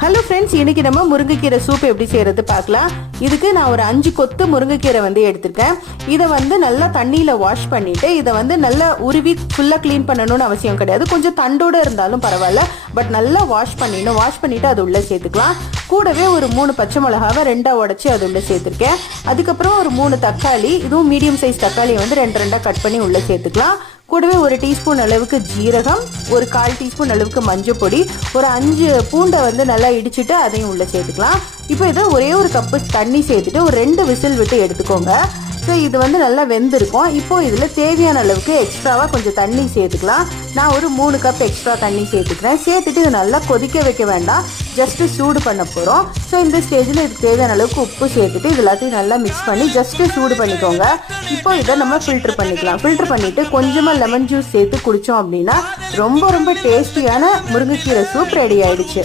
Hello friends, இன்னைக்கு நம்ம முருங்கைக்கீரை சூப் எப்படி செய்யறது பார்க்கலாம். இதுக்கு நான் ஒரு 5 கொத்து முருங்கைக்கீரை எடுத்திருக்கேன். இதை நல்லா தண்ணியில வாஷ் பண்ணிட்டு இதை நல்லா உருவி ஃபுல்லா கிளீன் பண்ணணும்னு அவசியம் கிடையாது. கொஞ்சம் தண்டோட இருந்தாலும் பரவாயில்ல, பட் நல்லா வாஷ் பண்ணிட்டு அது உள்ள சேர்த்துக்கலாம். கூடவே ஒரு 3 பச்சை மிளகாவை 2ஆ உடைச்சு அது உள்ள சேர்த்துருக்கேன். அதுக்கப்புறம் ஒரு 3 தக்காளி, இதுவும் மீடியம் சைஸ் தக்காளியை 2 கட் பண்ணி உள்ள சேர்த்துக்கலாம். கூடவே ஒரு டீஸ்பூன் அளவுக்கு ஜீரகம், ஒரு 1/4 டீஸ்பூன் அளவுக்கு மஞ்சள் பொடி, ஒரு 5 பூண்டை நல்லா இடிச்சுட்டு அதையும் உள்ள சேர்த்துக்கலாம். இப்போ இதை ஒரே ஒரு கப்பு தண்ணி சேர்த்துட்டு ஒரு 2 விசில் விட்டு எடுத்துக்கோங்க. ஸோ இது நல்லா வெந்திருக்கும். இப்போ இதில் தேவையான அளவுக்கு எக்ஸ்ட்ராவாக கொஞ்சம் தண்ணி சேர்த்துக்கலாம். நான் ஒரு 3 கப் எக்ஸ்ட்ரா தண்ணி சேர்த்துக்கிறேன். சேர்த்துட்டு இது நல்லா கொதிக்க வைக்க வேண்டாம், ஜஸ்ட்டு சூடு பண்ண போகிறோம். ஸோ இந்த ஸ்டேஜில் இதுக்கு தேவையான அளவுக்கு உப்பு சேர்த்துட்டு இது எல்லாத்தையும் நல்லா மிக்ஸ் பண்ணி ஜஸ்ட்டு சூடு பண்ணிக்கோங்க. இப்போ இதை நம்ம ஃபில்டர் பண்ணிக்கலாம். ஃபில்டர் பண்ணிவிட்டு கொஞ்சமாக லெமன் ஜூஸ் சேர்த்து குடித்தோம் அப்படின்னா ரொம்ப ரொம்ப டேஸ்டியான முருங்கைக்கீரை சூப் ரெடி ஆயிடுச்சு.